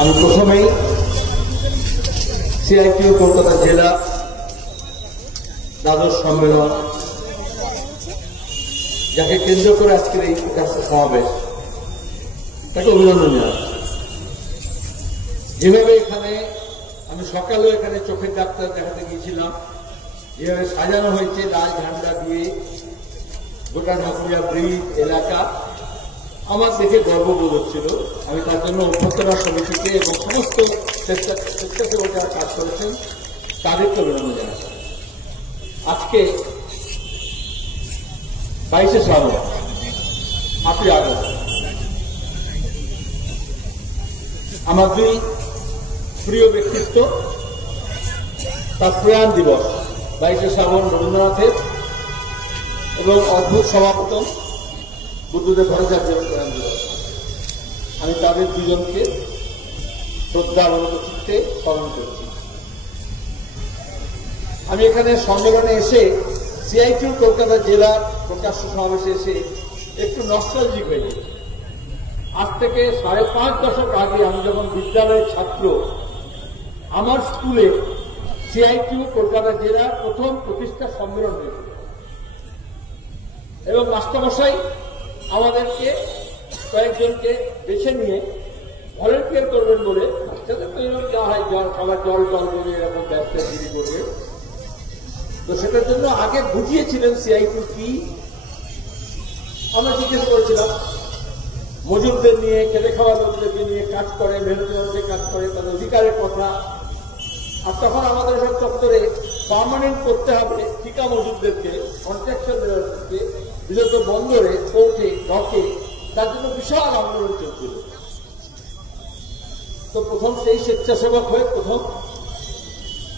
আমি প্রথমেই সিআইটিইউ কলকাতা জেলা দ্বাদশ সম্মেলন, যাকে কেন্দ্র করে আজকের এই সমাবেশ, তাকে অভিনন্দন জানাচ্ছি। যেভাবে এখানে আমি সকালেও এখানে চোখের ডাক্তার দেখাতে গিয়েছিলাম, যেভাবে সাজানো হয়েছে লাল ঝান্ডা দিয়ে গোটা ঢাকুরিয়া ব্রিজ এলাকা, আমার দেখে গর্ববোধ হচ্ছিল। আমি তার জন্য অভ্যর্থনা সমিতিকে এবং সমস্ত স্বেচ্ছাসেবক যারা কাজ করেছেন তাদেরকে অভিনন্দন জানাচ্ছি। আজকে 22শে শ্রাবণ, 8ই আগস্ট, আমার দুই প্রিয় ব্যক্তিত্ব তার প্রয়াণ দিবস। 22শে শ্রাবণ রবীন্দ্রনাথের এবং অদ্ভুত সমাপতন বুদ্ধদেব ভট্টাচার্যের প্রয়াণ দিবস। আমি তাদের দুজনকে শ্রদ্ধা অবনত চিত্তে স্মরণ করছি। আমি এখানে সম্মেলনে এসে সিআইটিইউ কলকাতা জেলার প্রকাশ্য সমাবেশে এসে একটু নস্টালজিক হয়ে গেছি। আজ থেকে 5.5 দশক আগে আমি যখন বিদ্যালয়ের ছাত্র, আমার স্কুলে সিআইটিইউ কলকাতা জেলার প্রথম প্রতিষ্ঠা সম্মেলন হয়েছিল এবং মাস্টারমশাই আমাদেরকে কয়েকজনকে বেছে নিয়ে ভলেন্টিয়ার করবেন বলে, বাচ্চাদের তো এরকম দেওয়া হয়, সবার জল করবে, এরকম ব্যবসা শুরু করবে। তো সেটার জন্য আগে বুঝিয়েছিলেন সিআইটিইউ কি। আমরা জিজ্ঞেস করেছিলাম, মজুরদের নিয়ে, খেটে খাওয়া লোকদেরকে নিয়ে কাজ করে, মেহনতি কাজ করে, তাদের অধিকারের কথা। আর তখন আমাদের সব চত্বরে পার্মানেন্ট করতে হবে ঠিকা মজুরদেরকে, কন্ট্রাকশন দেওয়াদেরকে, বিশেষত বন্দরে, কোর্টে, ডকে, তার জন্য বিশাল আন্দোলন চলছিল। তো প্রথম সেই স্বেচ্ছাসেবক হয়ে প্রথম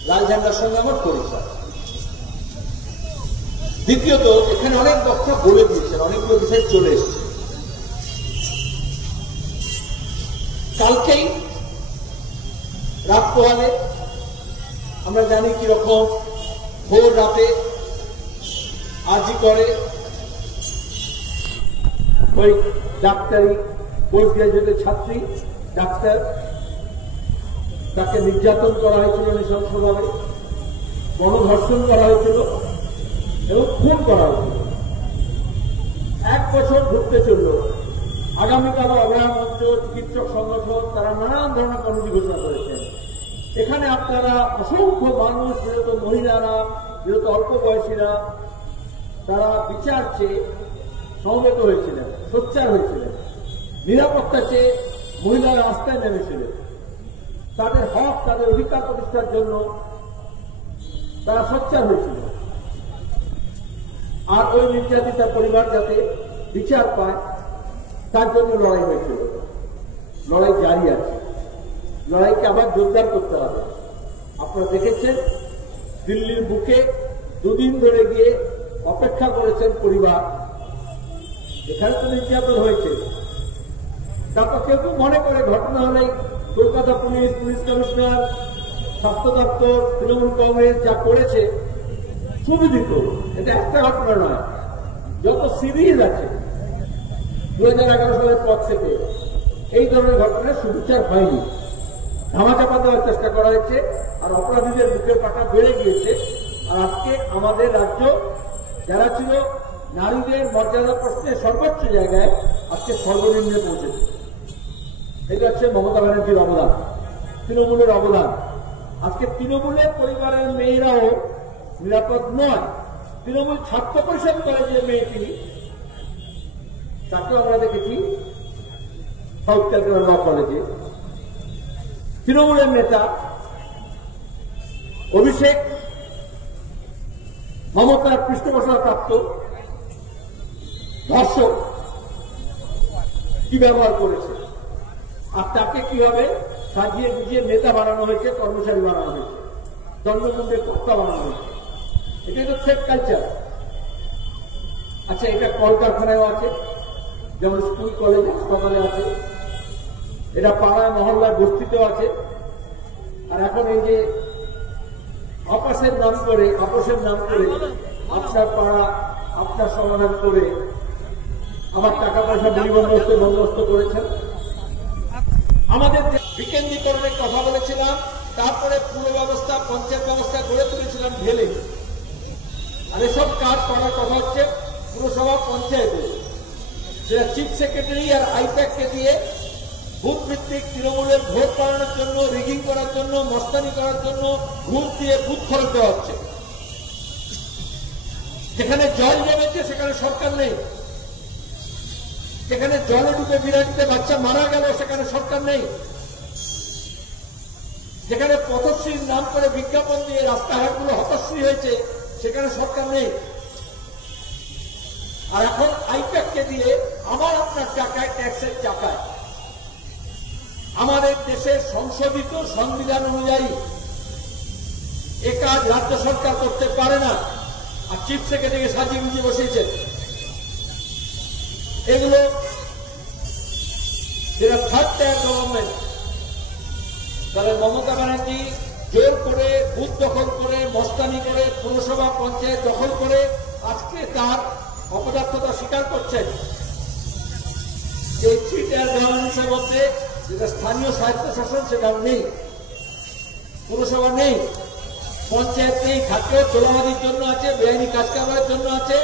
লাল ঝান্ডার সঙ্গে আমার পরিচয়। দ্বিতীয়ত, এখানে অনেক বক্তা বলে দিয়েছেন, অনেকগুলো বিষয় চলে এসছে। কালকেই রাত পোহালে আমরা জানি কিরকম ভোর রাতে আজই করে ওই ডাক্তারি পোস্ট গ্রাজুয়েটের ছাত্রী ডাক্তার, তাকে নির্যাতন করা হয়েছিল নৃশংসভাবে, গণধর্ষণ করা হয়েছিল এবং খুন করা হয়েছিল। 1 বছর ঘুরতে চলল। আগামীকালও অভয়ার মঞ্চ, চিকিৎসক সংগঠন, তারা নানান ধরনের কর্মসূচি ঘোষণা করেছেন। এখানে আপনারা অসংখ্য মানুষ, বিরত মহিলারা, বিরত অল্প বয়সীরা, তারা বিচার চেয়ে সমবেত হয়েছিলেন, সোচ্চার হয়েছিলেন। নিরাপত্তা চেয়ে মহিলারা রাস্তায় নেমেছিলেন। তাদের হক, তাদের অধিকার প্রতিষ্ঠার জন্য তারা সোচ্চার হয়েছিল। আর ওই নির্যাতিতার পরিবার যাতে বিচার পায় তার জন্য লড়াই হয়েছিল। লড়াই জারি আছে, লড়াইকে আবার জোরদার করতে হবে। আপনারা দেখেছেন দিল্লির বুকে 2 দিন ধরে গিয়ে অপেক্ষা করেছেন পরিবার, যেখানে তো নির্যাতন হয়েছে। তারপর কেউ কেউ মনে করে ঘটনা হলেই কলকাতা পুলিশ, পুলিশ কমিশনার, স্বাস্থ্য দপ্তর, তৃণমূল কংগ্রেস যা করেছে সুবিদিত। এটা একটা ঘটনা নয়, যত সিরিজ আছে 2011 সালের পর থেকে এই ধরনের ঘটনার সুবিচার হয়নি। ধামাচাপা দেওয়ার চেষ্টা করা হয়েছে, আর অপরাধীদের বুকের পাটা বেড়ে গিয়েছে। আর আজকে আমাদের রাজ্য যারা ছিল নারীদের মর্যাদা প্রশ্নে সর্বোচ্চ জায়গায়, আজকে সর্বনিম্নে পৌঁছেছে। এটা হচ্ছে মমতা ব্যানার্জির অবদান, তৃণমূলের অবদান। আজকে তৃণমূলের পরিবারের মেয়েরাও নিরাপদ নয়। তৃণমূল ছাত্র পরিষদ করে যে মেয়েটি, তাকেও আমরা দেখেছি সাউথ ক্যালকাটা ল কলেজে। তৃণমূলের নেতা অভিষেক মমতার পৃষ্ঠপোষকপ্রাপ্ত ধর্ষক কি ব্যবহার করেছে, আর তাকে কিভাবে সাজিয়ে গুজিয়ে নেতা বানানো হয়েছে, কর্মচারী বানানো হয়েছে, দণ্ডমুণ্ডের কর্তা বানানো হয়েছে। এটাই তো থ্রেট কালচার। আচ্ছা, এটা কলকারখানায়ও আছে, যেমন স্কুল, কলেজ, হাসপাতালে আছে। এটা পাড়া মহল্লার বস্তিতেও আছে। আর এখন এই যে আপসের নাম করে আপনার পাড়া, আপনার সমাধান করে আমার টাকা পয়সা বন্দোবস্ত করেছেন। আমাদের বিকেন্দ্রীকরণের কথা বলেছিলাম, তারপরে পুর ব্যবস্থা পঞ্চায়েত ব্যবস্থা গড়ে তুলেছিলাম ঢেলে। আর এসব কাজ করার কথা হচ্ছে পুরসভা পঞ্চায়েতে, সেটা চিফ সেক্রেটারি আর আইপ্যাককে দিয়ে বুথ ভিত্তিক তৃণমূলের ভোট করানোর জন্য, রিগিং করার জন্য, মস্তানি করার জন্য ঘুষ দিয়ে বুথ খরচ দেওয়া হচ্ছে। যেখানে জল জমেছে সেখানে সরকার নেই, যেখানে জলে ডুবে বিরাটিতে বাচ্চা মারা গেল সেখানে সরকার নেই, যেখানে পথশ্রীর নাম করে বিজ্ঞাপন দিয়ে রাস্তাঘাটগুলো হতশ্রী হয়েছে সেখানে সরকার নেই। আর এখন আইপ্যাককে দিয়ে আমার আপনার টাকায়, ট্যাক্সের টাকায় আমাদের দেশের সংশোধিত সংবিধান অনুযায়ী এ কাজ রাজ্য সরকার করতে পারে না। আর চিফ সেক্রেটারিকে সাজিয়ে গুজিয়ে বসিয়েছেন। এগুলো যেটা থার্ড টায়ার গভর্নমেন্ট, তাহলে মমতা ব্যানার্জি জোর করে বুথ দখল করে, মস্তানি করে, পুরসভা পঞ্চায়েত দখল করে আজকে তার অপদার্থতা স্বীকার করছেন। এই থ্রি টায়ার গভর্নেন্সের মধ্যে যেটা স্থানীয় স্বায়ত্তশাসন সেটা নেই, পুরসভা নেই, পঞ্চায়েত নেই, থাকলেও চোরাবাজির জন্য আছে, বেআইনি কাজ কারবারের জন্য আছে,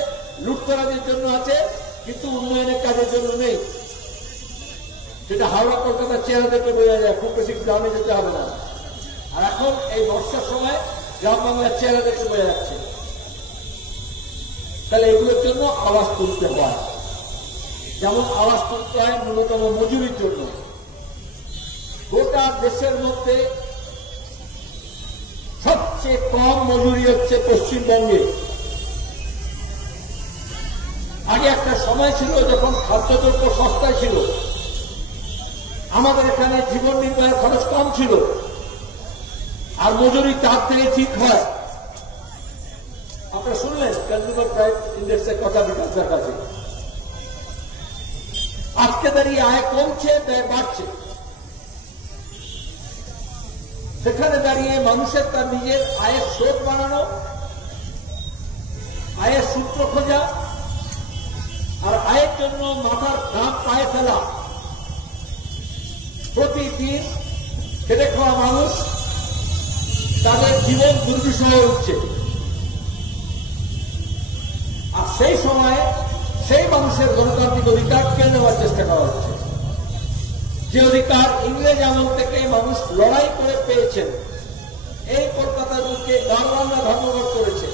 লুটতরাজের জন্য আছে, কিন্তু উন্নয়নের কাজের জন্য নেই। সেটা হাওড়া কলকাতার চেহারা দেখে বোঝা যায়, খুব বেশি গ্রামে যেতে হবে না। আর এখন এই বর্ষার সময় গ্রাম বাংলার চেহারা দেখে বোঝা যাচ্ছে। তাহলে এগুলোর জন্য আওয়াজ তুলতে হয়, যেমন আওয়াজ তুলতে হয় ন্যূনতম মজুরির জন্য। গোটা দেশের মধ্যে সবচেয়ে কম মজুরি হচ্ছে পশ্চিমবঙ্গে। আগে একটা সময় ছিল যখন খাদ্যদ্রব্য সস্তায় ছিল, আমাদের এখানে জীবন নির্বাহের খরচ কম ছিল, আর মজুরি তার থেকে ঠিক হয়। আপনারা শুনলেন কনজিউমার প্রাইস ইন্ডেক্সের কথা বিকাশের কাছে। আজকে দাঁড়িয়ে আয় কমছে, ব্যয় বাড়ছে। সেখানে দাঁড়িয়ে মানুষের তার নিজের আয়ের স্রোত বাড়ানো, আয়ের সূত্র খোঁজা, আর আয়ের জন্য মাথার ঘাম পায়ে ফেলা। প্রতিদিন খেটে খাওয়া মানুষ তাদের জীবন দুর্বিষহ উঠছে। আর সেই সময়ে সেই মানুষের গণতান্ত্রিক অধিকার কেড়ে নেওয়ার চেষ্টা করা হচ্ছে, যে অধিকার ইংরেজ আমল থেকে মানুষ লড়াই করে পেয়েছেন। এই কলকাতার বুকে গাঁওয়ানরা ধর্মঘট করেছে,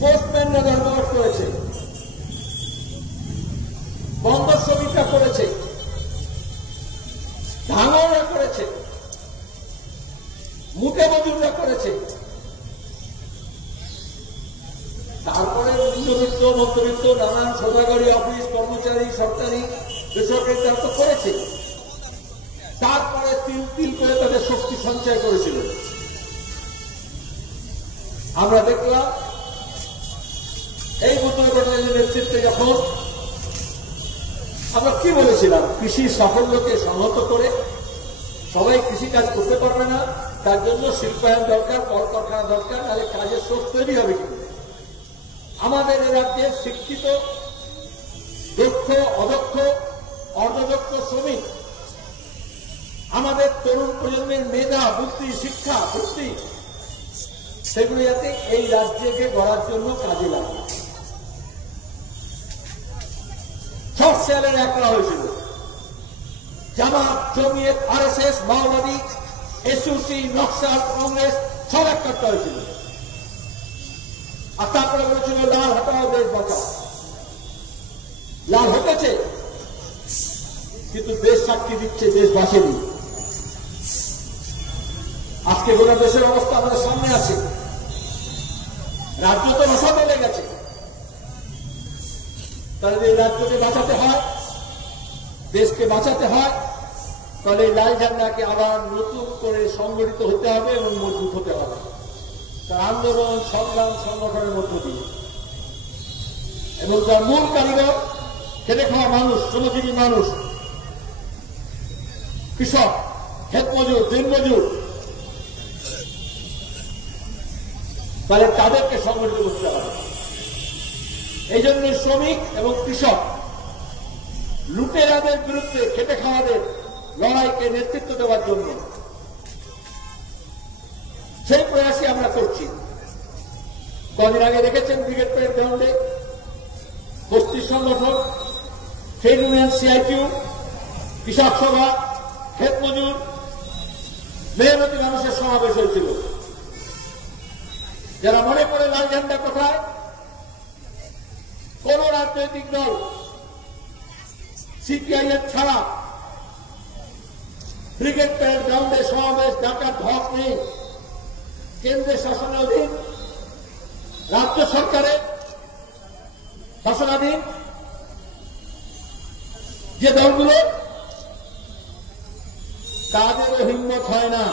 পোস্টম্যানরা ধর্মঘট করেছে, বন্দর শ্রমিকরা করেছে, ভাঙড়রা করেছে, মুটে মজুররা করেছে। তারপরে নিম্নবিত্ত, মধ্যবিত্ত, নানান সরকারি অফিস কর্মচারী, সরকারি বেসরকারি তারা তো করেছে। তারপরে তিল তিল করে তাদের শক্তি সঞ্চয় করেছিল। আমরা দেখলাম এই বুদ্ধদেব ভট্টাচার্যের নেতৃত্বে যখন আমরা কি বলেছিলাম, কৃষির সাফল্যকে সংহত করে সবাই কৃষিকাজ করতে পারবে না, তার জন্য শিল্পায়ন দরকার, কলকারখানা দরকার, নাহলে কাজের সোর্স তৈরি হবে কিন্তু। আমাদের এ রাজ্যের শিক্ষিত, দক্ষ, অদক্ষ, অর্ধদক্ষ শ্রমিক, আমাদের তরুণ প্রজন্মের মেধা, বুদ্ধি, শিক্ষা, বুদ্ধি, সেগুলো যাতে এই রাজ্যকে গড়ার জন্য কাজে লাগে। সব শেয়ালের এক করা হয়েছিল, জামাত, জমিয়ত, আরএসএস, মাওবাদী, এসইউসি, নকশাল, কংগ্রেস সব এক করতে হয়েছিল। আর তারপরে বলেছিল লাল হটাও, দেশ বাঁচাও। লাল হতেছে, কিন্তু দেশ সাক্ষী দিচ্ছে দেশ বাঁচেনি। আজকে গোটা দেশের অবস্থা আমাদের সামনে আছে। রাজ্য তো রসা চলে গেছে, তাহলে এই রাজ্যকে বাঁচাতে হয়, দেশকে বাঁচাতে হয়, তাহলে এই লাল ঝান্ডাকে আবার নতুন করে সংগঠিত হতে হবে এবং মজবুত হতে হবে তার আন্দোলন, সংগ্রাম, সংগঠনের মধ্য দিয়ে। এবং তার মূল কারিগর খেটে খাওয়া মানুষ, শ্রমজীবী মানুষ, কৃষক, ক্ষেত মজুর, দিন মজুর, তাহলে তাদেরকে সংগঠিত করতে হবে। এই জন্য শ্রমিক এবং কৃষক লুটেরাদের বিরুদ্ধে, খেটে খাওয়াদের লড়াইকে নেতৃত্ব দেওয়ার জন্য। সেই প্রয়াসই আমরা করছি। কদিন আগে দেখেছেন ব্রিগেড প্যারেড গ্রাউন্ডে বস্তি সংগঠন, ট্রেড ইউনিয়ন, সিআইটিউ, কৃষক সভা, ক্ষেত মজুর, মেহনতি মানুষের সমাবেশ হয়েছিল। যারা মনে করে লাল ঝান্ডা কোথায়, কোন রাজনৈতিক দল সিপিআইএম ছাড়া ব্রিগেড প্যারেড গ্রাউন্ডে সমাবেশ ডাকার হক নেই। কেন্দ্রের শাসনাধীন, রাজ্য সরকারের শাসনাধীন যে দলগুলো, তাদেরও হিম্মত হয় না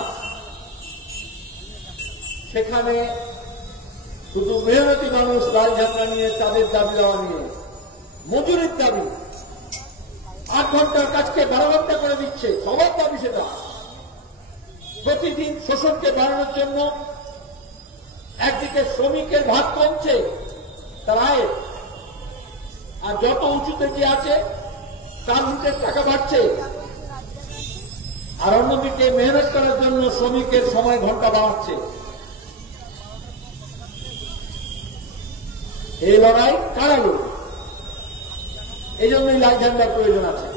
সেখানে শুধু মেহনতি মানুষ লাল ঝান্ডা নিয়ে তাদের দাবি দেওয়া নিয়ে, মজুরির দাবি, 8 ঘন্টার কাজকে 12 ঘন্টা করে দিচ্ছে, সবার দাবি সেটা। প্রতিদিন শোষণকে বাড়ানোর জন্য একদিকে শ্রমিকের ভাগ কমছে তার আয়, আর যত উঁচুতে যে আছে তার নিচে টাকা বাড়ছে, আর অন্যদিকে মেহনত করার জন্য শ্রমিকের সময় ঘন্টা বাড়াচ্ছে। এই লড়াই কারা লড়বে? এই জন্যই লাল ঝান্ডার প্রয়োজন আছে।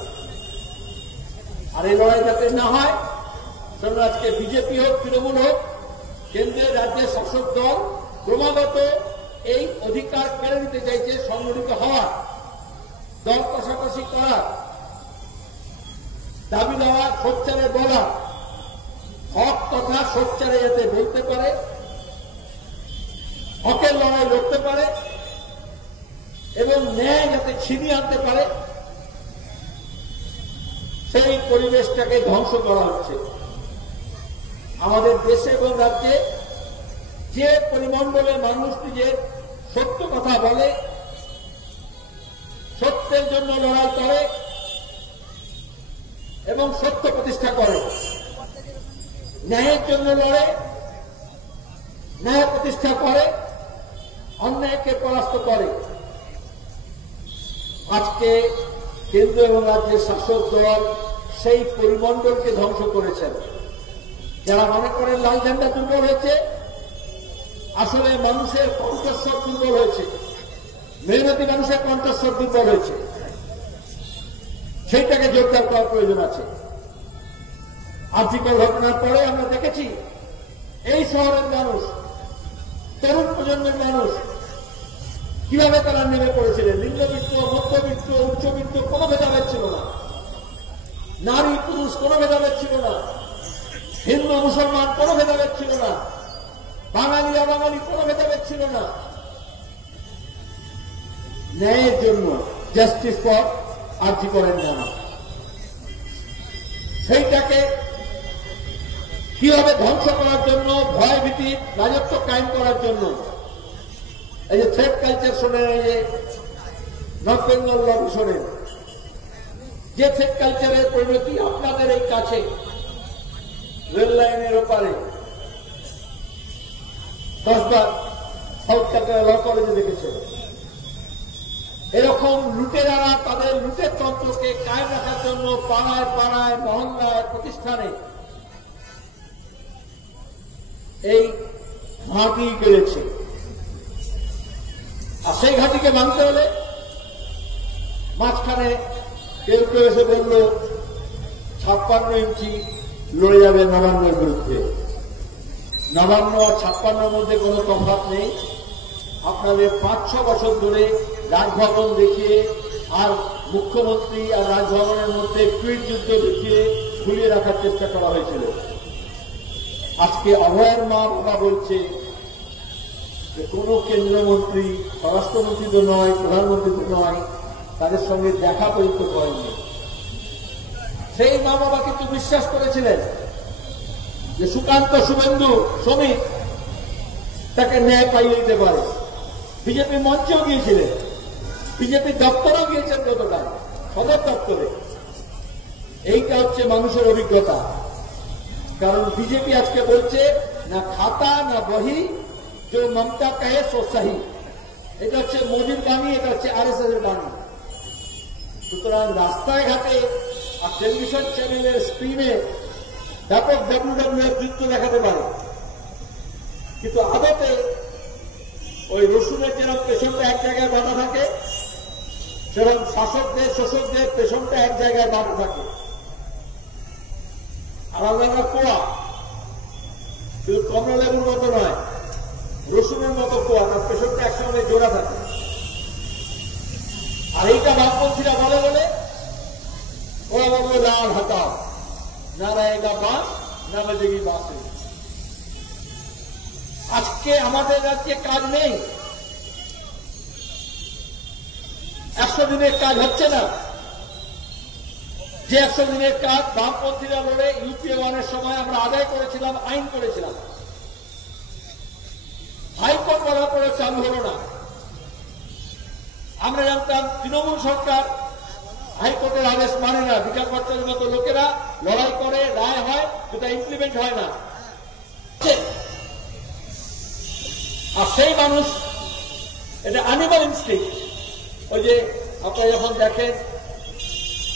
আর এই লড়াই যাতে না হয়, সেজন্য আজকে বিজেপি হোক, তৃণমূল হোক, কেন্দ্রের রাজ্যের শাসক দল ক্রমাগত এই অধিকার কেড়ে নিতে চাইছে, সংগঠিত হওয়ার, দল পাশাপাশি করার, দাবি দেওয়া, সোচ্চারে বলা, হক কথা সোচ্চারে যাতে বলতে পারে, হকের লড়াই লড়তে পারে এবং ন্যায় যাতে ছিনিয়ে আনতে পারে, সেই পরিবেশটাকে ধ্বংস করা হচ্ছে। আমাদের দেশে এবং রাজ্যে যে পরিমণ্ডলে মানুষ নিজের সত্য কথা বলে, সত্যের জন্য লড়াই করে এবং সত্য প্রতিষ্ঠা করে, ন্যায়ের জন্য লড়ে, ন্যায় প্রতিষ্ঠা করে, অন্যায়কে পরাস্ত করে, আজকে কেন্দ্র এবং রাজ্যের শাসক দল সেই পরিমণ্ডলকে ধ্বংস করেছেন। যারা মনে করেন লাল ঝান্ডা দুর্বল হয়েছে, আসলে মানুষের কণ্ঠস্বর দুর্বল হয়েছে, মেহনতি মানুষের কণ্ঠস্বর দুর্বল হয়েছে। সেইটাকে জোরদার করার প্রয়োজন আছে। আর্থিক ঘটনার পরে আমরা দেখেছি এই শহরের মানুষ, তরুণ প্রজন্মের মানুষ কিভাবে তারা নেমে পড়েছিলেন। নিম্নবিত্ত, মধ্যবিত্ত, উচ্চবিত্ত কোনো ভেদাভেদ ছিল না, নারী পুরুষ কোনো ভেদাভেদ ছিল না, হিন্দু মুসলমান কোনো ভেদাভেদ ছিল না, বাঙালি অবাঙালি কোনো ভেদাভেদ ছিল না। ন্যায়ের জন্য, জাস্টিস ফর আর্জি করেন না, সেইটাকে কিভাবে ধ্বংস করার জন্য, ভয় ভীতি, রাজত্ব কায়েম করার জন্য, এই যে থ্রেড কালচার শোনেন, এই যে নর্থ বেঙ্গল লবি শোনেন, যে থ্রেড কালচারের পরিণতি আপনাদের এই কাছে রেল লাইনের ওপারে 10 বার সাউথ ক্যালকাটা ল কলেজে দেখেছে। এরকম লুটেরারা তাদের লুটের তন্ত্রকে কায়েম রাখার জন্য পাড়ায় পাড়ায়, মহল্লায়, প্রতিষ্ঠানে এই ঘাঁটি গেড়েছে। আর সেই ঘাঁটিকে মানতে হলে মাঝখানে কেউ কেউ এসে বলল 56 ইঞ্চি লড়ে যাবে নবান্নের বিরুদ্ধে। নবান্ন আর 56-র মধ্যে কোনো তফাৎ নেই। আপনাদের 5-6 বছর ধরে রাজভবন দেখিয়ে আর মুখ্যমন্ত্রী আর রাজভবনের মধ্যে টুইট যুদ্ধ দেখিয়ে ঝুলিয়ে রাখার চেষ্টা করা হয়েছিল। আজকে অভয়ের মা বাবা বলছে যে কোনো কেন্দ্রমন্ত্রী, স্বরাষ্ট্রমন্ত্রী তো নয়, প্রধানমন্ত্রী তো নয়, তাদের সঙ্গে দেখা পর্যন্ত করেননি। সেই মা বাবা কিন্তু বিশ্বাস করেছিলেন যে সুকান্ত, শুভেন্দু, শ্রমিক তাকে ন্যায় পাইয়ে দিতে পারে। বিজেপি মঞ্চেও গিয়েছিলেন, বিজেপি দপ্তরেও গিয়েছেন, গতকাল সদর দপ্তরে। এইটা হচ্ছে মানুষের অভিজ্ঞতা। কারণ বিজেপি আজকে বলছে না খাতা না বহি, যে মমতা কহে সো সহি। এটা হচ্ছে মোদির বাণী, এটা হচ্ছে আরএসএস এর বাণী। সুতরাং রাস্তায় ঘাটে আর টেলিভিশন চ্যানেলের স্ক্রিনে ব্যাপক WWE যুদ্ধ দেখাতে পারে, কিন্তু আদতে ওই রসুনের যেরকম পেছনটা এক জায়গায় বাঁধা থাকে, সেরকম শাসকদের শোষকদের পেছনটা এক জায়গায় বাঁধা থাকে। আলাদা কোয়া, কিন্তু কমলা লেবুর মতো নয়, রসুনের মতো কোয়া, তার পেছনটা একসঙ্গে জোড়া থাকে। আর এইটা বামপন্থীরা বলে বলে ওরা বলবে লাল হাতাও না রায়েগা বাস না বাজেগি বাসে। আজকে আমাদের রাজ্যে কাজ নেই, 100 দিনের কাজ হচ্ছে না। যে 100 দিনের কাজ বামপন্থীরা বলে ইউপিএ 1-এর সময় আমরা আদায় করেছিলাম, আইন করেছিলাম, হাইকোর্ট বলার পরে চালু হল না। আমরা জানতাম তৃণমূল সরকার হাইকোর্টের আদেশ মানে না, বিচারপত্রের মতো লোকেরা লড়াই করে, রায় হয়, সেটা ইমপ্লিমেন্ট হয় না। আর সেই মানুষ, এটা অ্যানিমাল ইনস্টিংক্ট। ওই যে আপনারা যখন দেখেন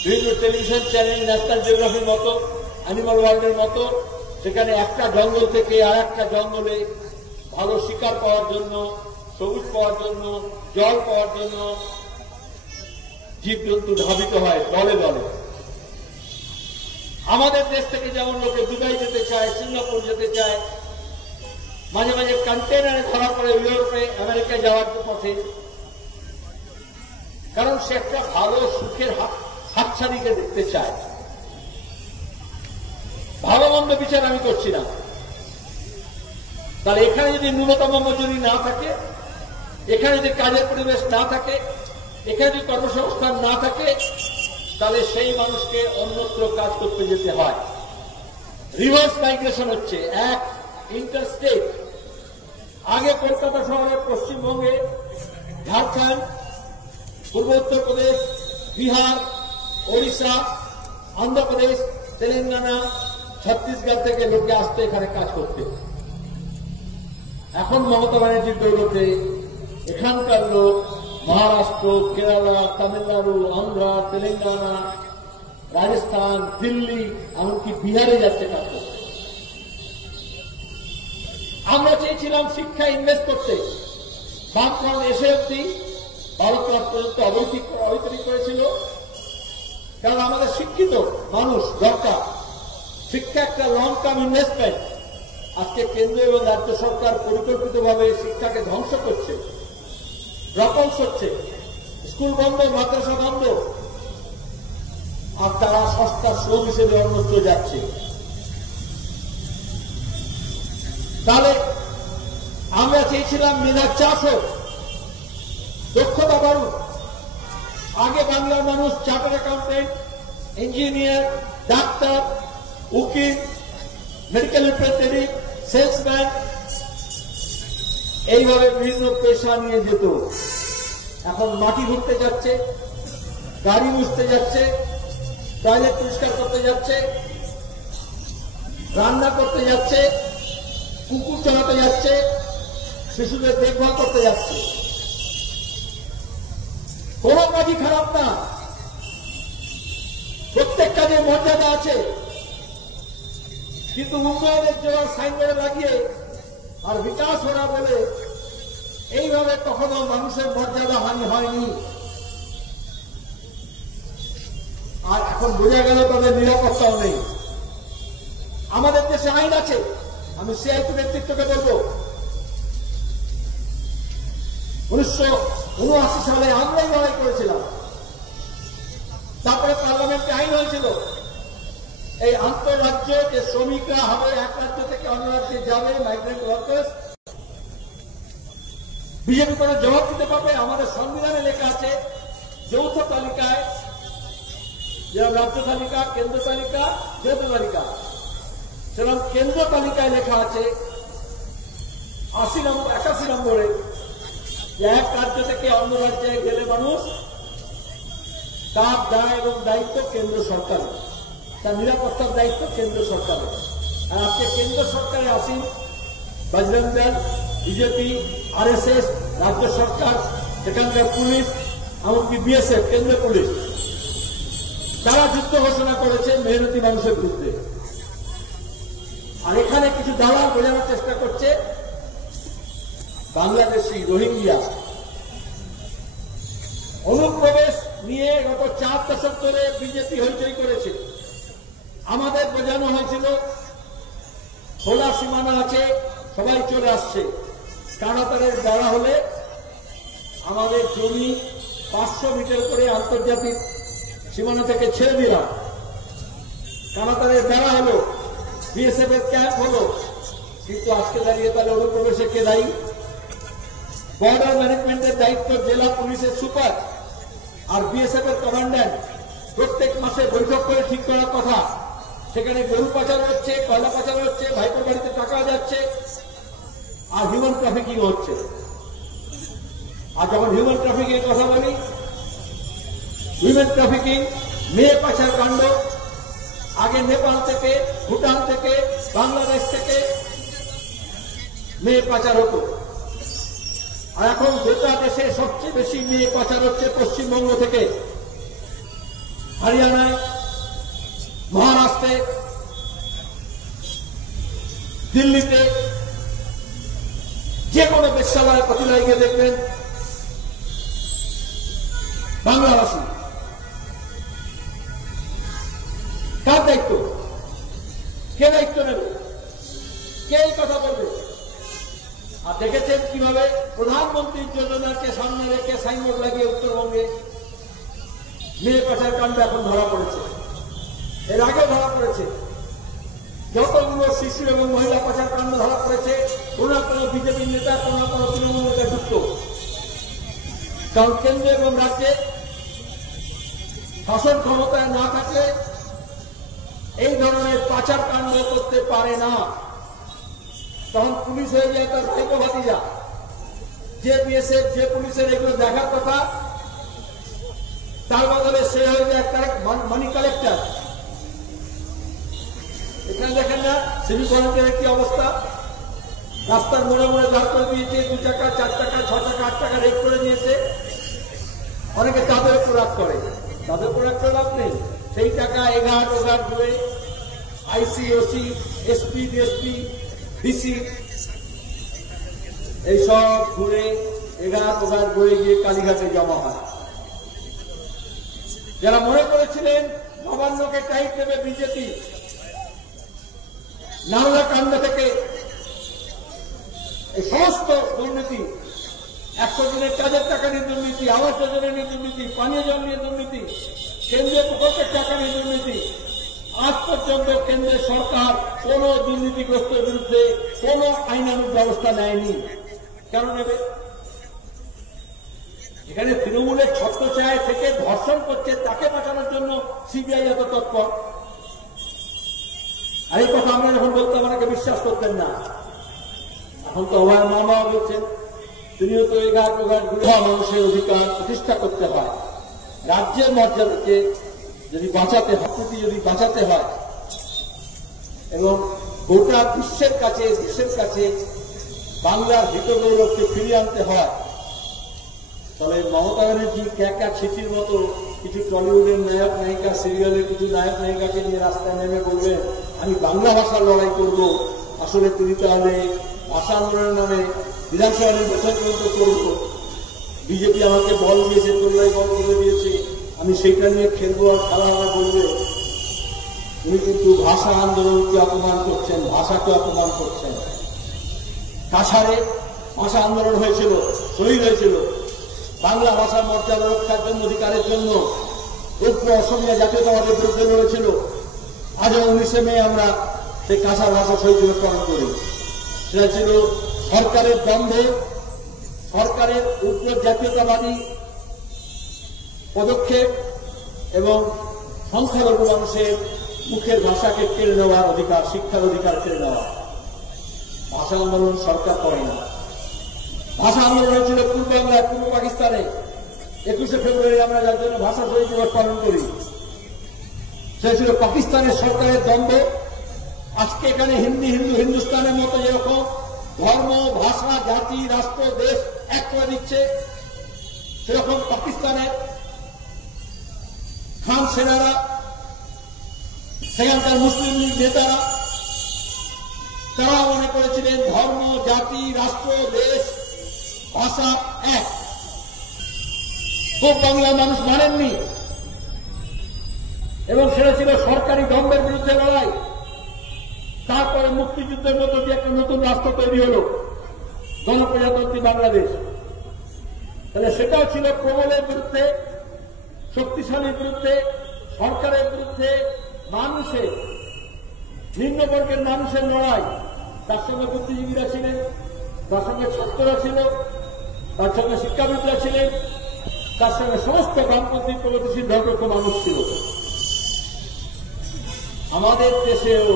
বিভিন্ন টেলিভিশন চ্যানেল, ন্যাশনাল জিওগ্রাফির মতো, অ্যানিমাল ওয়ার্ল্ডের মতো, সেখানে একটা জঙ্গল থেকে আর একটা জঙ্গলে ভালো শিকার পাওয়ার জন্য, সবুজ পাওয়ার জন্য, জল পাওয়ার জন্য জীবজন্তু ধাবিত হয় দলে দলে। আমাদের দেশ থেকে যেমন লোকে দুবাই যেতে চায়, সিঙ্গাপুর যেতে চায়, মাঝে মাঝে কন্টেনারে ধরা পড়ে ইউরোপে, আমেরিকায় যাওয়ার পথে, কারণ সে একটা ভালো সুখের হাতছানিকে দেখতে চায়। ভালো মন্দ বিচার আমি করছি না। তাহলে এখানে যদি ন্যূনতম মজুরি না থাকে, এখানে যদি কাজের পরিবেশ না থাকে, এখানে যদি কর্মসংস্থান না থাকে, তাহলে সেই মানুষকে অন্যত্র কাজ করতে যেতে হয়। রিভার্স মাইগ্রেশন হচ্ছে, এক ইন্টারস্টেট। আগে কলকাতা শহরে পশ্চিমবঙ্গে, ঝাড়খণ্ড, পূর্ব উত্তরপ্রদেশ, বিহার, ওড়িশা, অন্ধ্রপ্রদেশ, তেলেঙ্গানা, ছত্তিশগড় থেকে লোকে আসতে এখানে কাজ করতে। এখন মমতা ব্যানার্জির দৌলতে এখানকার লোক মহারাষ্ট্র, কেরালা, তামিলনাড়ু, অন্ধ্র, তেলেঙ্গানা, রাজস্থান, দিল্লি, এমনকি বিহারে যাচ্ছে কাজ করতে। আমরা চেয়েছিলাম শিক্ষা ইনভেস্ট করতে, বামফ্রন্ট এসে অব্দি 12 ক্লাস পর্যন্ত অবৈতনিক করেছিল, কারণ আমাদের শিক্ষিত মানুষ দরকার। শিক্ষা একটা লং টার্ম ইনভেস্টমেন্ট। আজকে কেন্দ্র এবং রাজ্য সরকার পরিকল্পিতভাবে শিক্ষাকে ধ্বংস করছে, ড্রপআউট হচ্ছে, স্কুল বন্ধ, মাদ্রাসা বন্ধ, আর তারা সস্তা শ্রম হিসেবে অন্যত্র যাচ্ছে। তাহলে আমরা চেয়েছিলাম মেধার চাষ হোক, দক্ষতা বাড়ুক। আগে বাংলার মানুষ চার্টার্ড অ্যাকাউন্টেন্ট, ইঞ্জিনিয়ার, ডাক্তার, উকিল, মেডিকেল রিপ্রেজেন্টেটিভ, সেলসম্যান, এইভাবে বিভিন্ন পেশা নিয়ে যেত। এখন মাটি ভরতে যাচ্ছে, গাড়ি মুছতে যাচ্ছে, টয়লেট পরিষ্কার করতে যাচ্ছে, রান্না করতে যাচ্ছে, কুকুর চালাতে যাচ্ছে, শিশুদের দেখভাল করতে যাচ্ছে। কোন কাজই খারাপ না, প্রত্যেক কাজে মর্যাদা আছে, কিন্তু উন্নয়নের জন্য সাইনবোর্ডে লাগিয়ে আর বিকাশ হওয়া বলে এইভাবে কখনো মানুষের মর্যাদা হানি হয়নি। আর এখন বোঝা গেল তাদের নিরাপত্তাও নেই। আমাদের দেশে আইন আছে, আমি সিআইপি নেতৃত্বকে বলব, 1979 সালে আমরাই লড়াই করেছিলাম, তারপরে পার্লামেন্টে আইন হয়েছিল, এই আন্তঃরাজ্য যে শ্রমিকরা হবে, এক রাজ্য থেকে অন্য রাজ্যে যাবে, মাইগ্রেন্ট ওয়ার্কার্স, বিজেপি করে জবাব দিতে পারবে। আমাদের সংবিধানে লেখা আছে যৌথ তালিকায়, যেরকম রাজ্য তালিকা, কেন্দ্র তালিকা, যৌথ তালিকা, সেরকম কেন্দ্র তালিকায় লেখা আছে 81 নম্বরে যে এক রাজ্য থেকে অন্য রাজ্যে গেলে মানুষ, তার দায় এবং দায়িত্ব কেন্দ্র সরকারের, তার নিরাপত্তার দায়িত্ব কেন্দ্র সরকারের। আর আজকে কেন্দ্র সরকারে আসেন বজরং দল, বিজেপি, আরএসএস, রাজ্য সরকার, সেখানকার পুলিশ, এমনকি বিএসএফ, কেন্দ্রীয় পুলিশ। তারা যুদ্ধ ঘোষণা করেছে মেহনতি মানুষের বিরুদ্ধে। আর এখানে কিছু দালাল বোঝানোর চেষ্টা করছে বাংলাদেশি রোহিঙ্গা অনুপ্রবেশ নিয়ে গত 4 দশক ধরে বিজেপি হইচই করেছে। আমাদের বোঝানো হয়েছিল খোলা সীমানা আছে, সবাই চলে আসছে, টানাতারের বেড়া হলে আমাদের জমি 500 মিটার করে আন্তর্জাতিক সীমানা থেকে ছেড়ে দিলাম, টানাতারের বেড়া হলো, বিএসএফ এর ক্যাম্প হলো, কিন্তু আজকে দাঁড়িয়ে তাহলে অনুপ্রবেশে কে দায়ী? বর্ডার ম্যানেজমেন্টের দায়িত্ব জেলা পুলিশের সুপার আর বিএসএফ এর কমান্ড্যান্ট প্রত্যেক মাসে বৈঠক করে ঠিক করার কথা। সেখানে গরু পাচার হচ্ছে, কয়লা পাচার হচ্ছে, ভাইপোর বাড়িতে টাকা যাচ্ছে, আর হিউম্যান ট্রাফিকিং হচ্ছে। আর যখন হিউম্যান ট্রাফিকিং এর কথা বলি, হিউম্যান ট্রাফিকিং, মেয়ে পাচার কাণ্ড আগে নেপাল থেকে, ভুটান থেকে, বাংলাদেশ থেকে মেয়ে পাচার হতো, আর এখন গোটা দেশে সবচেয়ে বেশি মেয়ে পাচার হচ্ছে পশ্চিমবঙ্গ থেকে। হরিয়ানায়, মহারাষ্ট্রে, দিল্লিতে যে কোনো বেশ্যালয় পতিলায় গিয়ে দেখবেন বাংলাভাষী। কার দায়িত্ব? কে দায়িত্ব নেবে? কে এই কথা বলবে? আর দেখেছেন কিভাবে প্রধানমন্ত্রীর যোজনাকে সামনে রেখে সাইনবোর্ড লাগিয়ে উত্তরবঙ্গে মেয়ে পাচার কাণ্ড এখন ধরা পড়েছে, এর আগে ধরা পড়েছে। যতগুলো শিশু এবং মহিলা পাচার কাণ্ড ধরা পড়েছে, কোন না কোনো বিজেপি নেতা, কোন না কোনো তৃণমূল নেতা যুক্ত। কারণ কেন্দ্র এবং রাজ্যে শাসন ক্ষমতায় না থাকলে এই ধরনের পাচার কাণ্ড করতে পারে না। তখন পুলিশ হয়ে যায় তার ভাইপো ভাতিজা। যে বিএসএফ, যে পুলিশের এগুলো দেখার কথা, তার বদলে সে হয়ে যায় মানি কালেক্টর। এখানে দেখেন না সিভিক ভলান্টিয়ারের কি অবস্থা, রাস্তার মোড়ে মোড়ে দাঁড় করে দিয়েছে, 2 টাকা, 4 টাকা, 6 টাকা, 8 টাকা রেট করে দিয়েছে। অনেকে তাদের প্রোডাক করে, তাদের প্রোডাক্ট করে লাভ নেই। সেই টাকা এঘাট ওঘাট ঘুরে আইসি, ওসি, এসপি, ডিএসপি, ডিসি এইসব ঘুরে এঘাট ওঘাট ঘুরে গিয়ে কালীঘাটে জমা হয়। যারা মনে করেছিলেন নবান্নকে টাইট দেবে বিজেপি, নারলা কাণ্ড থেকে এই সমস্ত দুর্নীতি, 100 দিনের কাজের টাকা নিয়ে দুর্নীতি, আবাস যোজনা নিয়ে দুর্নীতি, পানীয় জল নিয়ে দুর্নীতি, কেন্দ্রীয় প্রকল্পের টাকা নিয়ে দুর্নীতি, আজ পর্যন্ত কেন্দ্রের সরকার কোন দুর্নীতিগ্রস্তের বিরুদ্ধে কোন আইনানুগ ব্যবস্থা নেয়নি। কেন নেবে? এখানে তৃণমূলের ছত্রছায়া থেকে ধর্ষণ করছে, তাকে বাঁচানোর জন্য সিবিআই এত তৎপর। আর এই কথা আমরা যখন বলতাম আমাকে বিশ্বাস করতেন না। এখন তো আমার মামা বলছেন, তিনিও তো এঘাট ওঘাট ঘুরে মানুষের অধিকার প্রতিষ্ঠা করতে হয়, রাজ্যের মর্যাদাকে যদি বাঁচাতে হয়, যদি বাঁচাতে হয় এবং গোটা বিশ্বের কাছে, দেশের কাছে বাংলার হিতগৌরবকে ফিরিয়ে আনতে হয়, তাহলে মমতা ব্যানার্জি ক্যাকা ছিটির মতো কিছু টলিউডের নায়ক নায়িকা, সিরিয়ালের কিছু নায়ক নায়িকাকে নিয়ে রাস্তায় নেমে বলবেন আমি বাংলা ভাষার লড়াই করব। আসলে তিনি তাহলে ভাষা আন্দোলনের নামে বিধানসভা নির্বাচন পর্যন্ত করব। বিজেপি আমাকে বল দিয়েছে, তোমরাই বল করে দিয়েছে, আমি সেইটা নিয়ে খেলবো আর খেলা হবে বলবে। উনি কিন্তু ভাষা আন্দোলনকে অপমান করছেন, ভাষাকে অপমান করছেন। কাছাড়ে ভাষা আন্দোলন হয়েছিল, শহীদ হয়েছিল, বাংলা ভাষার মর্যাদা রক্ষার জন্য, অধিকারের জন্য উগ্র অসমীয়া জাতীয়তাবাদের বিরুদ্ধে লড়েছিল। আজ 19শে মে আমরা সেই কাঁচা ভাষা শহীদ দিবস পালন করি। সেটা ছিল সরকারের দ্বন্দ্বে, সরকারের উগ্র জাতীয়তাবাদী পদক্ষেপ এবং সংখ্যালঘু মানুষের মুখের ভাষাকে কেড়ে নেওয়ার অধিকার, শিক্ষার অধিকার কেড়ে নেওয়া। ভাষা আন্দোলন সরকার করে না। ভাষা আন্দোলন হয়েছিল পূর্ব বাংলায়, পূর্ব পাকিস্তানে। 21শে ফেব্রুয়ারি আমরা যার জন্য ভাষা শহীদ দিবস পালন করি, সেটা ছিল পাকিস্তানের সরকারের দ্বন্দ্ব। আজকে এখানে হিন্দি, হিন্দু, হিন্দুস্তানের মতো যেরকম ধর্ম, ভাষা, জাতি, রাষ্ট্র, দেশ এক করে দিচ্ছে, সেরকম পাকিস্তানের খান সেনারা সেখানকার মুসলিম লীগ নেতারা তারা মনে করেছিলেন ধর্ম, জাতি, রাষ্ট্র, দেশ, ভাষা এক। পূর্ব বাংলার মানুষ মানেননি এবং সেটা ছিল সরকারি দম্ভের বিরুদ্ধে লড়াই। তারপরে মুক্তিযুদ্ধের মধ্য দিয়ে একটা নতুন রাষ্ট্র তৈরি হল, গণপ্রজাতন্ত্রী বাংলাদেশ। তাহলে সেটাও ছিল প্রবলের বিরুদ্ধে, শক্তিশালীর বিরুদ্ধে, সরকারের বিরুদ্ধে, মানুষের, নিম্নবর্গের মানুষের লড়াই। তার সঙ্গে বুদ্ধিজীবীরা ছিলেন, তার সঙ্গে ছাত্ররা ছিল, তার সঙ্গে শিক্ষাবিদরা ছিলেন, তার সঙ্গে সমস্ত বামপন্থী প্রগতিশীল ধর্মনিরপেক্ষ মানুষ ছিল। আমাদের দেশেও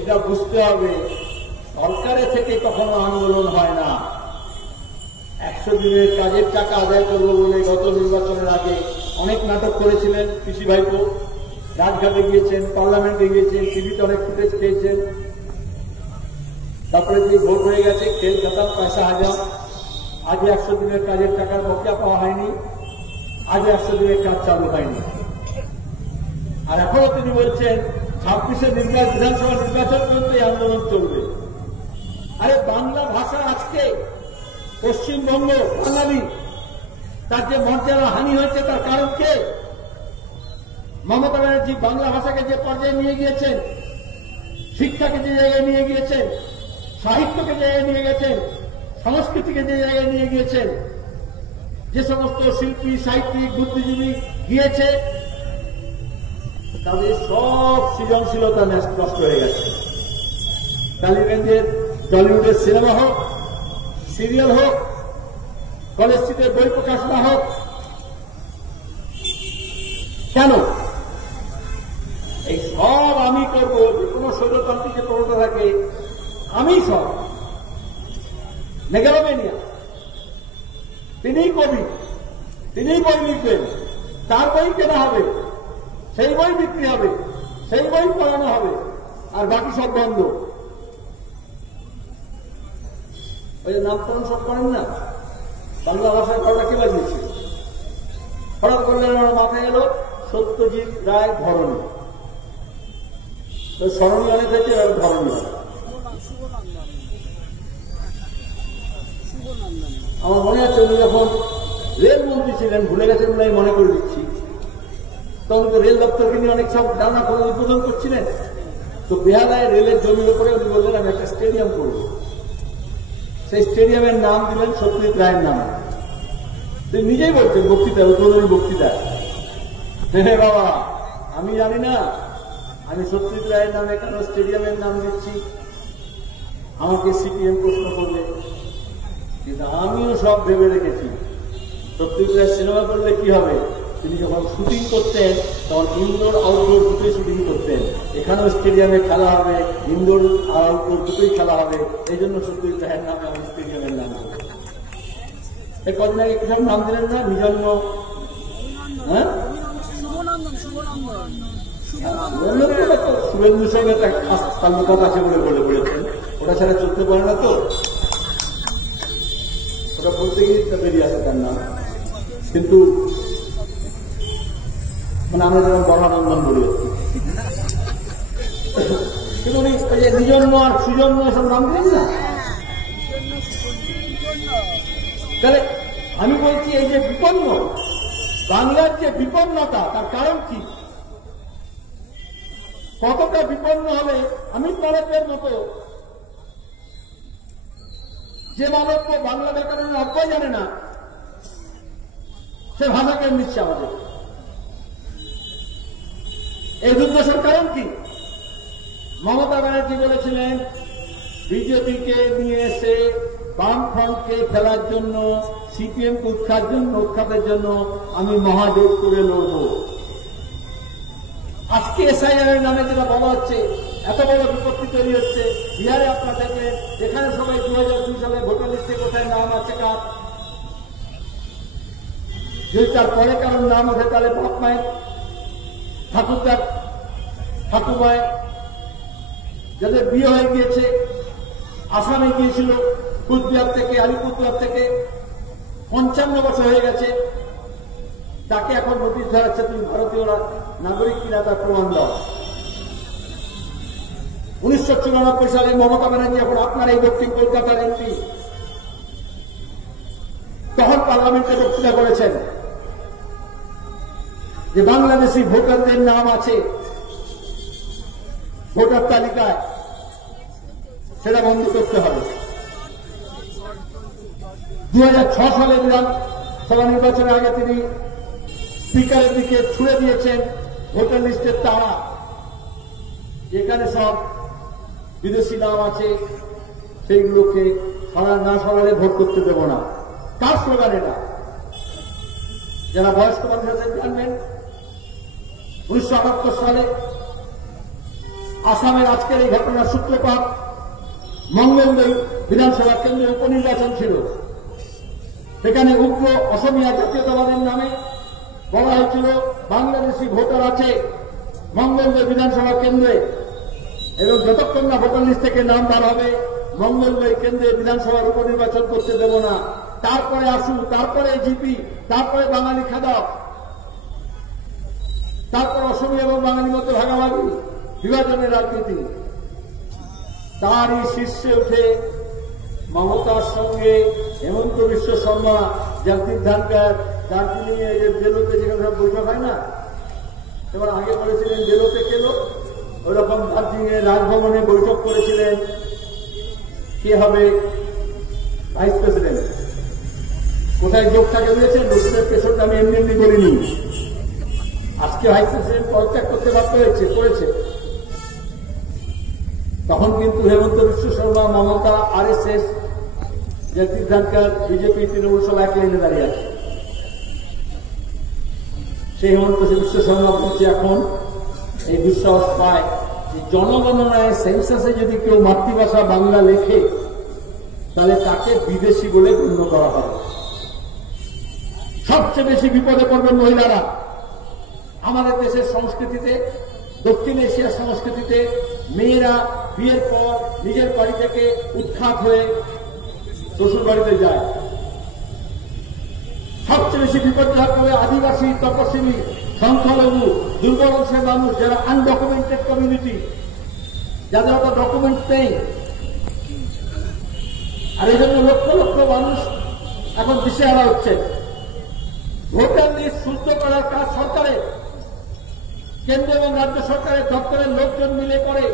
এটা বুঝতে হবে, সরকারের থেকে কখনো আন্দোলন হয় না। 100 দিনের কাজের টাকা আদায় করবো বলে গত নির্বাচনের আগে অনেক নাটক করেছিলেন পিসি ভাইপো। রাজঘাটে গিয়েছেন, পার্লামেন্টে গিয়েছেন, টিভিতে অনেক ফুটেজ খেয়েছেন। তারপরে যে ভোট হয়ে গেছে, খেল খাতাম, পয়সা হাজাম। আজ 100 দিনের কাজের টাকার বকেয়া পাওয়া হয়নি, আজ 100 দিনের কাজ চালু হয়নি। আর এখনো তিনি বলছেন 26-এ বিধানসভা নির্বাচন পর্যন্ত এই আন্দোলন চলবে। আরে বাংলা ভাষা আজকে পশ্চিমবঙ্গ বাঙালি তার যে মর্যাদা হানি হয়েছে তার কারণ কে? মমতা ব্যানার্জি বাংলা ভাষাকে যে পর্যায়ে নিয়ে গিয়েছেন, শিক্ষাকে যে জায়গায় নিয়ে গিয়েছেন, সাহিত্যকে যে জায়গায় নিয়ে গেছেন, সংস্কৃতিকে যে জায়গায় নিয়ে গিয়েছেন, যে সমস্ত শিল্পী, সাহিত্যিক, বুদ্ধিজীবী গিয়েছে তাদের সব সৃজনশীলতা নষ্ট হয়ে গেছে। টালিগঞ্জের টলিউডের সিনেমা হোক, সিরিয়াল হোক, কলেজ স্ট্রিটের বই প্রকাশনা হোক, কেন এই সব আমি করবো? যে কোনো স্বৈরতান্ত্রিক প্রবণতা থাকে, আমি সব মেগালোমেনিয়া। তিনিই কবি, তিনিই বই লিখবেন, তার বই কেনা হবে, সেই বই বিক্রি হবে, সেই বই পড়ানো হবে, আর বাকি সব বন্ধ। ওই যে নামকরণ সব করেন না, বাংলা ভাষায় করাটা কে লাগিয়েছে? হঠাৎ করলে আমার মাথায় এলো সত্যজিৎ রায় ধরণী। স্মরণীয় অনেক হয়েছে, এবার ধরণী। আমার মনে আছে উনি যখন রেলমন্ত্রী ছিলেন, ভুলে গেছেন বলে আমি মনে করে দিচ্ছি, তখন তো রেল দপ্তরকে নিয়ে অনেক সব ডানা করে উদ্বোধন করছিলেন। তো বেহালায় রেলের জমির উপরে উনি বললেন আমি একটা স্টেডিয়াম করব। সেই স্টেডিয়ামের নাম দিলেন সত্যজিৎ রায়ের নাম। তিনি নিজেই বলছেন বক্তৃতায়, উদ্বোধনী বক্তৃতায়, হ্যাঁ বাবা আমি জানি না আমি সত্যজিৎ রায়ের নামে কেন স্টেডিয়ামের নাম দিচ্ছি, আমাকে সিপিএম প্রশ্ন করবে। কিন্তু আমিও সব ভেবে রেখেছি সত্যজিৎ রায় সিনেমা করলে কি হবে। তিনি যখন শুটিং করতেন তখন ইনডোর আউটডোর দুটোই শুটিং করতেন। এখানেও স্টেডিয়ামে খেলা হবে, ইনডোর আর আউটডোর দুটোই খেলা হবে। এই জন্য সত্যজিৎ রায়ের নামে আমি স্টেডিয়ামের নাম করব। এই কদিন আগে কিসব নাম দিলেন না, নিজন্য, হ্যাঁ শুভেন্দুর সঙ্গে একটা তাল্লুকাত আছে বলে বলেছেন, ওটা ছাড়া চলতে পারে না। তো ওটা বলতে গিয়ে বেরিয়ে আসে তার নাম। কিন্তু মানে আমরা যেমন বর্ণানন্দন বলি, কিন্তু উনি নিজন্য আর সুজন্য এসব নাম দিলেন না। তাহলে আমি বলছি এই যে বিপন্ন, বাংলার যে বিপন্নতা তার কারণ কি? কতটা বিপন্ন হলে অমিত মালব্যের মতো যে মালব্য বাংলা ব্যাকরণের অব্যয় জানে না, সে ভাষাকে নিচ্ছে আমাদের। এই দুর্দশার কারণ কি? মমতা ব্যানার্জি বলেছিলেন বিজেপিকে নিয়ে এসে বামফ্রন্টকে ফেলার জন্য, সিপিএমকে উৎখাতের জন্য আমি মহাজোট করে লড়ব। আজকে এসআইআর এর নামে যেটা বলা হচ্ছে, এত বড় বিপত্তি তৈরি হচ্ছে। বিহারে আপনারা দেখবেন, এখানে সবাই 2002 সালে ভোটার লিস্টে কোথায় নাম আছে কার, যদি তার পরে কারণ নাম ওঠে তাহলে বাপ মায়ের, ঠাকুরদার, ঠাকুমায়, যাদের বিয়ে হয়ে গিয়েছে, আসামে গিয়েছিল কুচবিহার থেকে, আলিপুরদুয়ার থেকে, 55 বছর হয়ে গেছে, তাকে এখন নোটিশ ধরাচ্ছে তুমি ভারতীয় নাগরিক কিনা তার প্রমাণ দাও। 1994 সালে মমতা ব্যানার্জি এখন আপনার এই দক্ষিণ কলকাতার এমপি, তখন পার্লামেন্টে বক্তৃতা করেছেন যে বাংলাদেশি ভোটারদের নাম আছে ভোটার তালিকায়, সেটা বন্ধ করতে হবে। 2006 সালে বিধানসভা নির্বাচনের আগে তিনি স্পিকারের দিকে ছুড়ে দিয়েছেন ভোটার লিস্টের তারা, যেখানে সব বিদেশি নাম আছে, সেইগুলোকে না সরালে ভোট করতে দেব না। কার স্লোগান এটা? যারা বয়স্ক মানুষ আছেন জানবেন, 1978 সালে আসামের আজকের এই ঘটনার সূত্রপাত মঙ্গলদৈ বিধানসভা কেন্দ্রে উপনির্বাচন ছিল। সেখানে উগ্র অসমিয়া জাতীয়তাবাদের নামে বলা হয়েছিল বাংলাদেশি ভোটার আছে মঙ্গলদৈ বিধানসভা কেন্দ্রে, এবং যতক্ষণ না ভোটার লিস্ট থেকে নাম বার হবে মঙ্গলদৈ কেন্দ্রে বিধানসভার উপনির্বাচন করতে দেব না। তারপরে আসু, তারপরে জিপি, তারপরে বাঙালি খাদাও, তারপর অসমীয়া এবং বাঙালির মধ্যে ভাগাভাগি, বিভাজনের রাজনীতি। তারই শীর্ষে উঠে মমতার সঙ্গে হেমন্ত বিশ্ব শর্মা, জগদীপ ধনখড় দার্জিলিং এ জেলোতে যেখানে সব বৈঠক হয় না, এবার আগে করেছিলেন জেলোতে কেলো, ওইরকম দার্জিলিং এ রাজভবনে বৈঠক করেছিলেন কে হবে ভাইস প্রেসিডেন্ট। কোথায় যোগ থাকে বলেছেন, রসুনের পেছনটা আমি এমনি এমনি বলিনি। আজকে ভাইস প্রেসিডেন্ট পদত্যাগ করতে বাধ্য করেছে। তখন কিন্তু হেমন্ত বিশ্ব শর্মা, মমতা, আরএসএস, জগদীপ ধনখড়, বিজেপি, তৃণমূল সব এক লাইনে দাঁড়িয়ে আছে। সেই হেমন্ত বিশ্ব শর্মা বলছে এখন এই দুঃসাহস পায় যে জনগণনায় সেন্সাসে যদি কেউ মাতৃভাষা বাংলা লেখে তাহলে তাকে বিদেশি বলে গণ্য করা হবে। সবচেয়ে বেশি বিপদে পড়বে মহিলারা। আমাদের দেশের সংস্কৃতিতে, দক্ষিণ এশিয়ার সংস্কৃতিতে মেয়েরা বিয়ের পর নিজের বাড়ি থেকে উৎখাত হয়ে শ্বশুর বাড়িতে যায়। সবচেয়ে বেশি বিপর্যয় হবে আদিবাসী, তপশিলি, সংখ্যালঘু, দুর্বল অংশের মানুষ, যারা আনডকুমেন্টেড কমিউনিটি, যাদের অত ডকুমেন্টস নেই। আর এই জন্য লক্ষ লক্ষ মানুষ এখন দিশেহারা হচ্ছে। ভোটার লিস্ট শুদ্ধ করার কাজ সরকারের, কেন্দ্র এবং রাজ্য সরকারের দপ্তরের লোকজন মিলে করে।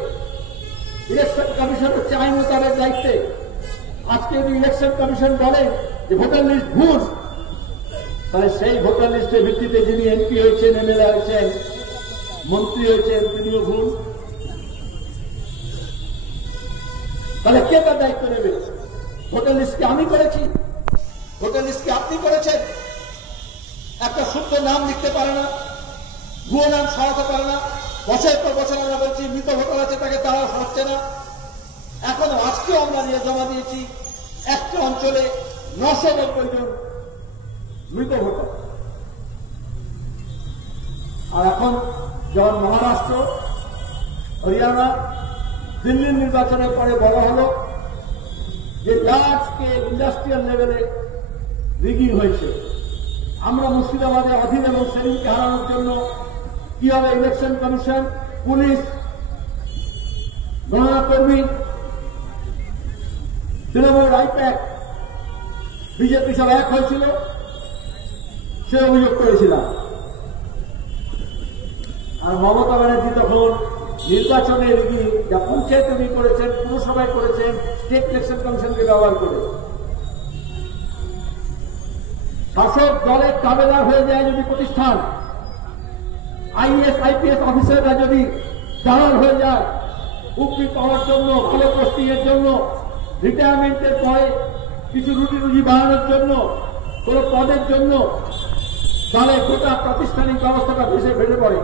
ইলেকশন কমিশন হচ্ছে আইন মোতাবেক দায়িত্বে। আজকে যদি ইলেকশন কমিশন বলে যে ভোটার লিস্ট ভুল, তাহলে সেই ভোটার লিস্টের ভিত্তিতে যিনি এমপি হয়েছেন, এমএলএ হয়েছেন, মন্ত্রী হয়েছেন, তিনিও ভুল। তাহলে কে তার দায়িত্ব নেবে? ভোটার লিস্ট কি আমি করেছি? ভোটার লিস্ট কি আপনি করেছেন? একটা শুদ্ধ নাম লিখতে পারে না, ভুয়ো নাম সরাতে পারে না। বছরের পর বছর আমরা বলছি মৃত ভোটার আছে, তাকে তারা সরাচ্ছে না। এখন আজকেও আমরা নিয়ে জমা দিয়েছি একটা অঞ্চলে 990 জন মৃত ভোটার। আর এখন যখন মহারাষ্ট্র, হরিয়ানা, দিল্লির নির্বাচনের পরে বলা হল যে লার্জ স্কেল ইন্ডাস্ট্রিয়াল লেভেলে রিগিং হয়েছে। আমরা মুর্শিদাবাদে অধীন এবং সেলিমকে হারানোর জন্য কিভাবে ইলেকশন কমিশন, পুলিশ, গণনা কর্মী, তৃণমূল, আইপ্যাক, বিজেপি সব এক হয়েছিল, সে অভিযোগ করেছিলাম। আর মমতা ব্যানার্জি তখন নির্বাচনে রিগিং, যা পঞ্চায়েত উনি করেছেন, পুরসভায় করেছেন, স্টেট ইলেকশন কমিশনকে ব্যবহার করে। শাসক দলের তাবেদার হয়ে যায় যদি প্রতিষ্ঠান, আইএস আইপিএস অফিসাররা যদি দালাল হয়ে যায় উপরি পাওয়ার জন্য, ভালো পোস্টিং এর জন্য, রিটায়ারমেন্টের পরে কিছু রুটি রুজি বাড়ানোর জন্য, কোন পদের জন্য, তাহলে গোটা প্রাতিষ্ঠানিক ব্যবস্থাটা ভেসে পড়ে।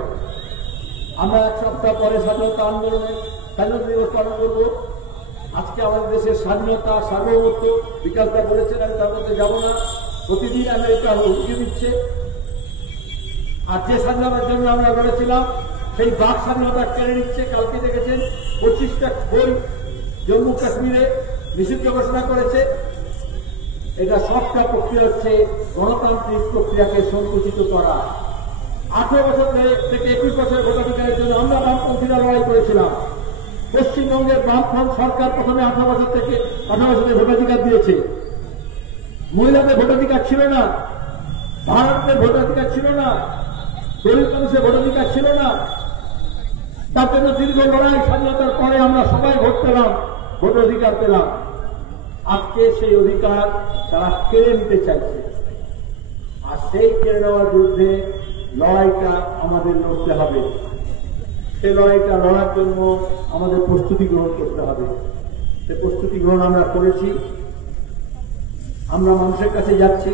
আমরা এক সপ্তাহ পরে স্বাধীনতা আন্দোলনে স্বাধীনতা দিবস পালন করব। আজকে আমাদের দেশের স্বাধীনতা, সার্বভৌমত্ব, বিকাশদা বলেছেন, আমি তার মধ্যে যাব না। প্রতিদিন আমেরিকা হুমকি দিচ্ছে। আর যে স্বাধীনতার জন্য আমরা লড়েছিলাম সেই বাক স্বাধীনতা কেড়ে নিচ্ছে। কালকে দেখেছেন 25টা বই জম্মু কাশ্মীরে নিষিদ্ধ ঘোষণা করেছে। এটা সবটা প্রক্রিয়া হচ্ছে গণতান্ত্রিক প্রক্রিয়াকে সংকুচিত করা। 18 বছর থেকে 21 বছরের ভোটাধিকারের জন্য আমরা বামপন্থীরা লড়াই করেছিলাম। পশ্চিমবঙ্গের বামফ্রন্ট সরকার প্রথমে 18 বছর থেকে 18 বছরের ভোটাধিকার দিয়েছে। মহিলাদের ভোটাধিকার ছিল না, ভারতের ভোটাধিকার ছিল না, দলিত মানুষের ভোটাধিকার ছিল না। তার জন্য দীর্ঘ লড়াই, স্বাধীনতার পরে আমরা সবাই ভোট পেলাম, ভোটাধিকার পেলাম। আজকে সেই অধিকার তারা কেড়ে নিতে চাইছে, আর সেই কেড়ে নেওয়ার বিরুদ্ধে লড়াইটা আমাদের লড়তে হবে। সেই লড়াইটা লড়ার জন্য আমাদের প্রস্তুতি গ্রহণ করতে হবে। সেই প্রস্তুতি গ্রহণ আমরা করেছি, আমরা মানুষের কাছে যাচ্ছি।